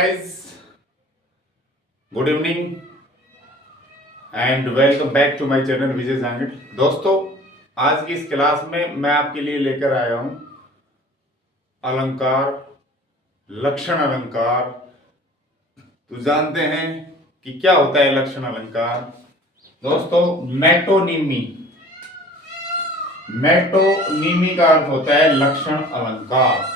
Guys, good evening and welcome back to my channel Vijay Sangat. दोस्तों, आज की इस क्लास में मैं आपके लिए लेकर आया हूं अलंकार, लक्षण अलंकार। तो जानते हैं कि क्या होता है लक्षण अलंकार। दोस्तों, मेटोनिमी मेटोनिमी का अर्थ होता है लक्षण अलंकार।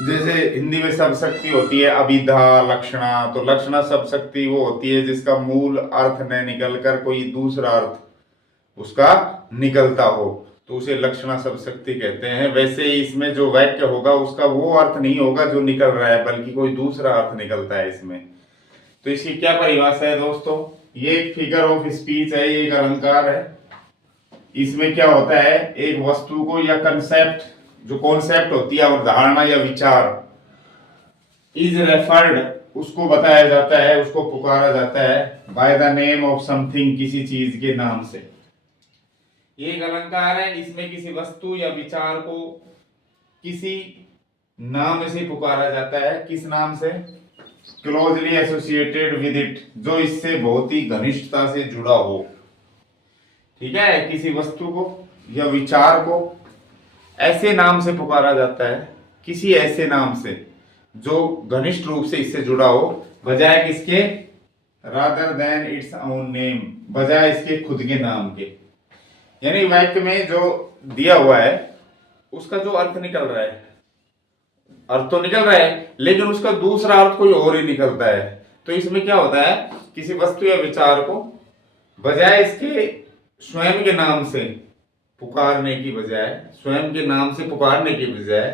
जैसे हिंदी में सब शक्ति होती है अभिधा लक्षणा, तो लक्षणा सब शक्ति वो होती है जिसका मूल अर्थ न निकलकर कोई दूसरा अर्थ उसका निकलता हो, तो उसे लक्षणा सब शक्ति कहते हैं। वैसे इसमें जो वाक्य होगा उसका वो अर्थ नहीं होगा जो निकल रहा है, बल्कि कोई दूसरा अर्थ निकलता है इसमें। तो इसकी क्या परिभाषा है दोस्तों? ये एक फिगर ऑफ स्पीच है, ये एक अलंकार है। इसमें क्या होता है, एक वस्तु को या कंसेप्ट, जो कॉन्सेप्ट होती है और धारणा या विचार, इज रेफर्ड, उसको बताया जाता है, उसको पुकारा जाता है by the name of something, किसी चीज के नाम से। ये एक अलंकार है, इसमें किसी वस्तु या विचार को किसी नाम से पुकारा जाता है। किस नाम से? क्लोजली एसोसिएटेड विद इट, जो इससे बहुत ही घनिष्ठता से जुड़ा हो। ठीक है, किसी वस्तु को या विचार को ऐसे नाम से पुकारा जाता है, किसी ऐसे नाम से जो घनिष्ठ रूप से इससे जुड़ा हो, बजाय किसके? Rather than its own name, बजाय इसके खुद के नाम के। यानी वाक्य में जो दिया हुआ है उसका जो अर्थ निकल रहा है, अर्थ तो निकल रहा है, लेकिन उसका दूसरा अर्थ कोई और ही निकलता है। तो इसमें क्या होता है, किसी वस्तु या विचार को बजाय इसके स्वयं के नाम से पुकारने की बजाय, स्वयं के नाम से पुकारने की बजाय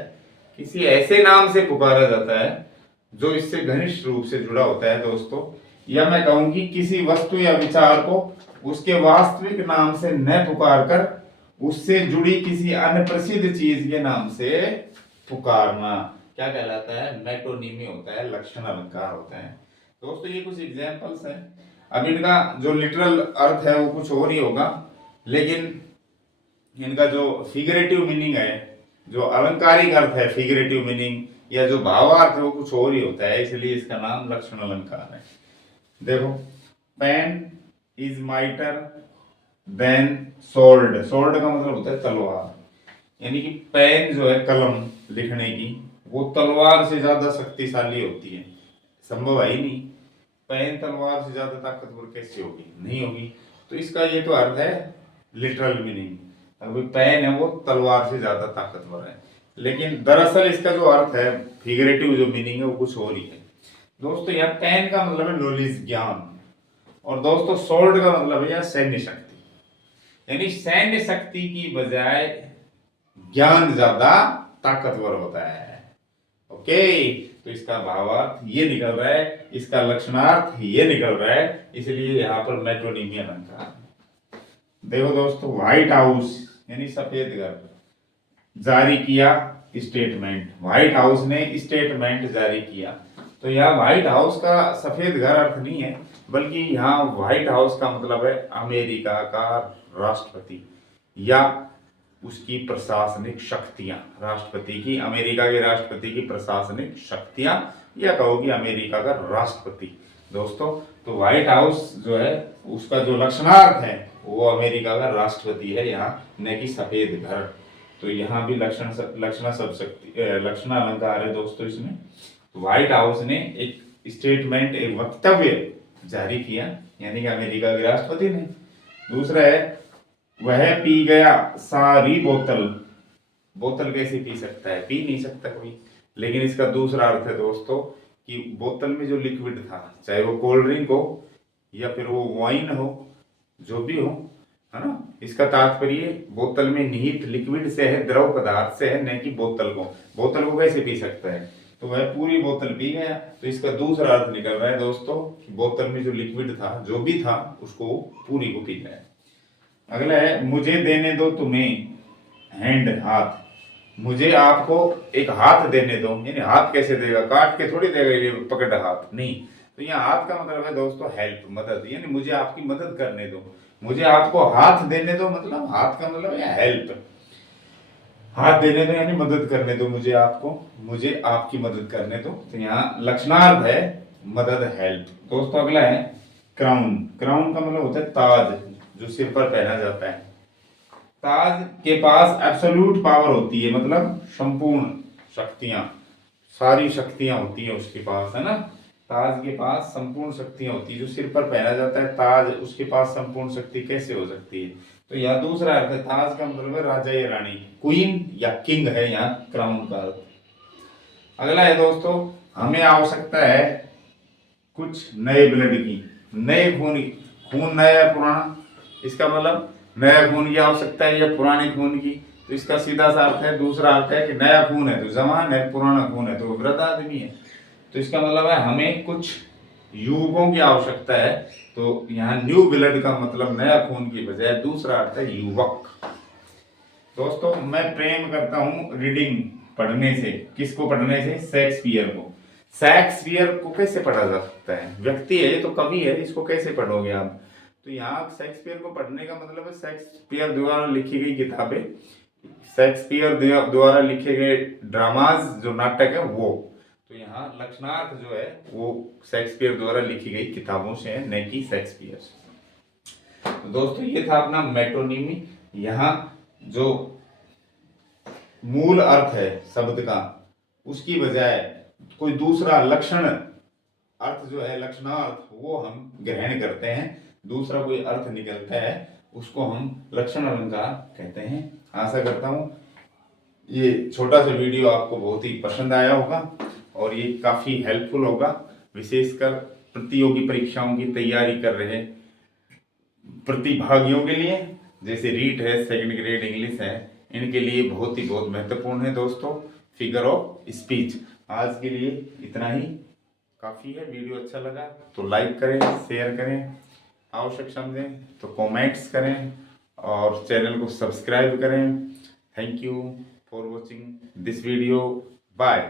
किसी ऐसे नाम से पुकारा जाता है जो इससे घनिष्ठ रूप से जुड़ा होता है दोस्तों। या मैं कहूंगी किसी वस्तु या विचार को उसके वास्तविक नाम से न पुकार कर उससे जुड़ी किसी अन्य प्रसिद्ध चीज के नाम से पुकारना क्या कहलाता है? मेटोनिमी होता है, लक्षण अलंकार होता है। दोस्तों, ये कुछ एग्जांपल्स हैं। अब इनका जो लिटरल अर्थ है वो कुछ और ही होगा, लेकिन इनका जो फिगरेटिव मीनिंग है, जो अलंकारिक अर्थ है, फिगरेटिव मीनिंग या जो भावार्थ है, वो कुछ और ही होता है, इसलिए इसका नाम लक्षण अलंकार है। देखो, pen is mightier than sword. Sword का मतलब होता है तलवार, यानी कि पेन जो है, कलम लिखने की, वो तलवार से ज्यादा शक्तिशाली होती है। संभव है ही नहीं, पेन तलवार से ज्यादा ताकतवर कैसे होगी? नहीं होगी। तो इसका ये तो अर्थ है लिटरल मीनिंग, अभी पेन है वो तलवार से ज्यादा ताकतवर है, लेकिन दरअसल इसका जो अर्थ है, फिगरेटिव जो मीनिंग है, वो कुछ और ही है। दोस्तों, यहाँ पेन का मतलब है नॉलेज, ज्ञान, और दोस्तों सोल्ड का मतलब है यहाँ सैन्य शक्ति, यानी सैन्य शक्ति की बजाय ज्ञान ज्यादा ताकतवर होता है। ओके, तो इसका भावार्थ ये निकल रहा है, इसका लक्षणार्थ ये निकल रहा है, इसलिए यहाँ पर मेट्रोनिमी अलंकार। देखो दोस्तों, व्हाइट हाउस यानी सफेद घर जारी किया स्टेटमेंट, व्हाइट हाउस ने स्टेटमेंट जारी किया। तो यहाँ व्हाइट हाउस का सफेद घर अर्थ नहीं है, बल्कि यहाँ व्हाइट हाउस का मतलब है अमेरिका का राष्ट्रपति या उसकी प्रशासनिक शक्तियां, राष्ट्रपति की, अमेरिका के राष्ट्रपति की प्रशासनिक शक्तियां, या कहोगी अमेरिका का राष्ट्रपति। दोस्तों, तो व्हाइट हाउस जो है उसका जो लक्षणार्थ है वो अमेरिका का राष्ट्रपति है यहाँ, न कि सफेद घर। तो यहाँ भी लक्षण अलंकार है दोस्तों इसमें। व्हाइट हाउस ने एक स्टेटमेंट, एक वक्तव्य जारी किया, यानी कि अमेरिका के राष्ट्रपति ने। दूसरा है, वह पी गया सारी बोतल। बोतल कैसे पी सकता है? पी नहीं सकता कोई, लेकिन इसका दूसरा अर्थ है दोस्तों कि बोतल में जो लिक्विड था, चाहे वो कोल्ड ड्रिंक हो या फिर वो वाइन हो, जो भी हो, है ना, इसका तात्पर्य बोतल में निहित लिक्विड से है, द्रव पदार्थ से है, न कि बोतल को। बोतल को कैसे पी सकता है? तो वह पूरी बोतल पी गया। तो इसका दूसरा अर्थ निकल रहा है दोस्तों कि बोतल में जो लिक्विड था, जो भी था, उसको पूरी को पी गया। अगला है, मुझे देने दो तुम्हें हैंड, हाथ। मुझे आपको एक हाथ देने दो, यानी हाथ कैसे देगा? काट के थोड़ी देगा ये पकड़ हाथ, नहीं। तो यहाँ हाथ का मतलब है दोस्तों हेल्प, मदद, यानी मुझे आपकी मदद करने दो। मुझे आपको हाथ देने दो, मतलब हाथ का मतलब है हेल्प। हाथ देने दो यानी मदद करने दो मुझे आपको, मुझे आपकी मदद करने दो। तो यहाँ लक्षणार्थ है मदद, हेल्प। दोस्तों अगला है क्राउन। क्राउन का मतलब होता है ताज, जो सिर पर पहना जाता है। ताज के पास एब्सोल्यूट पावर होती है, मतलब संपूर्ण शक्तियां, सारी शक्तियां होती है उसके पास, है ना। ताज के पास संपूर्ण शक्तियां होती है, जो सिर पर पहना जाता है ताज, उसके पास संपूर्ण शक्ति कैसे हो सकती है। तो यह दूसरा अर्थ है, ताज का मतलब है राजा या रानी, क्वीन या किंग है यहाँ क्राउन का अर्थ। अगला है दोस्तों, हमें आवश्यकता है कुछ नए ब्लड की, नए खून, खून नया या पुराना। इसका मतलब नया खून की आवश्यकता है या पुराने खून की। तो इसका सीधा सा अर्थ है, दूसरा अर्थ है कि नया खून है तो जवान है, पुराना खून है तो वृद्ध आदमी है। तो इसका मतलब है हमें कुछ युवकों की आवश्यकता है। तो यहाँ न्यू ब्लड का मतलब नया खून की बजाय दूसरा अर्थ है युवक। दोस्तों मैं प्रेम करता हूँ रीडिंग, पढ़ने से। किसको पढ़ने से? शेक्सपियर को। शेक्सपियर को कैसे पढ़ा जा सकता है? व्यक्ति है ये तो, कवि है, इसको कैसे पढ़ोगे आप? तो यहाँ शेक्सपियर को पढ़ने का मतलब है शेक्सपियर द्वारा लिखी गई किताबें, शेक्सपियर द्वारा लिखे गए ड्रामाज, जो नाटक है वो। तो यहाँ लक्षणार्थ जो है वो शेक्सपियर द्वारा लिखी गई किताबों से है, न कि शेक्सपियर से। तो दोस्तों ये था अपना मेटोनिमी। यहाँ जो मूल अर्थ है शब्द का, उसकी बजाय कोई दूसरा लक्षण अर्थ जो है, लक्षणार्थ, वो हम ग्रहण करते हैं। दूसरा कोई अर्थ निकलता है, उसको हम लक्षण अलंकार कहते हैं। आशा करता हूँ ये छोटा सा वीडियो आपको बहुत ही पसंद आया होगा और ये काफ़ी हेल्पफुल होगा, विशेषकर प्रतियोगी परीक्षाओं की तैयारी कर रहे प्रतिभागियों के लिए। जैसे रीट है, सेकंड ग्रेड इंग्लिश है, इनके लिए बहुत ही बहुत महत्वपूर्ण है दोस्तों फिगर ऑफ स्पीच। आज के लिए इतना ही काफ़ी है। वीडियो अच्छा लगा तो लाइक करें, शेयर करें, आवश्यक समझें तो कमेंट्स करें और चैनल को सब्सक्राइब करें। Thank you for watching this video. Bye.